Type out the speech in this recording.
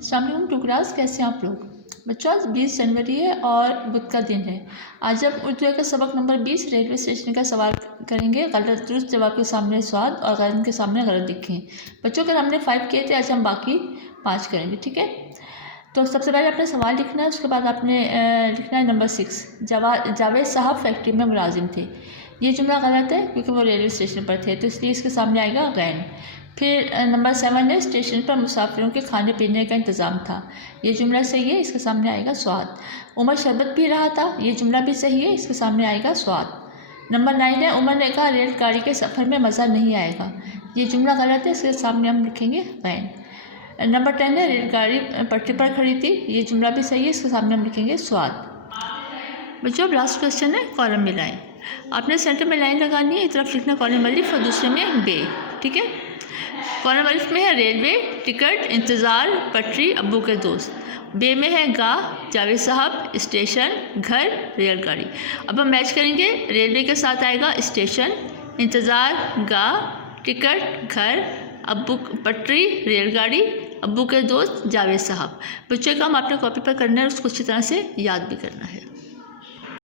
अस्सलाम वालेकुम to class, कैसे हैं आप लोग बच्चों। आज 20 जनवरी है और बुध का दिन है। आज हम उर्दू का सबक नंबर 20 रेलवे स्टेशन का सवाल करेंगे। गलत दुरुस्त जवाब के सामने स्वाद और गलत के सामने गलत लिखें। बच्चों अगर हमने 5 किए थे, आज हम बाकी 5 करेंगे, ठीक है। तो सबसे पहले अपना सवाल लिखना है, उसके बाद आपने लिखना है नंबर 6। जावेद साहब फैक्ट्री में मुलाजिम थे। ये जुमला गलत है क्योंकि वो रेलवे स्टेशन पर थे, तो इसलिए इसके सामने आएगा गैन। फिर नंबर 7 है, स्टेशन पर मुसाफिरों के खाने पीने का इंतज़ाम था। ये जुमला सही है, इसके सामने आएगा स्वाद। उमर शरबत पी रहा था। ये जुमला भी सही है, इसके सामने आएगा स्वाद। नंबर 9 है, उमर ने कहा रेलगाड़ी के सफ़र में मज़ा नहीं आएगा। ये जुमला गलत है, इसके सामने हम लिखेंगे गैन। नंबर 10 है, रेलगाड़ी पटरी पर खड़ी थी। ये जुमला भी सही है, इसके सामने हम लिखेंगे स्वाद। बच्चों अब लास्ट क्वेश्चन है, कॉलम मिलाएं। आपने सेंटर में लाइन लगानी है, एक तरफ लिखना कॉलम अलिफ और दूसरे में बे, ठीक है। कॉलम अलिफ में है रेलवे, टिकट, इंतज़ार, पटरी, अब्बू के दोस्त। बे में है गा, जावेद साहब, स्टेशन, घर, रेलगाड़ी। अब हम मैच करेंगे। रेलवे के साथ आएगा स्टेशन, इंतज़ार, गा, टिकट, घर, अब्बू पटरी, रेलगाड़ी, अब्बू के दोस्त, जावेद साहब। बच्चों का काम आपने कॉपी पर करना है और उसको अच्छी तरह से याद भी करना है।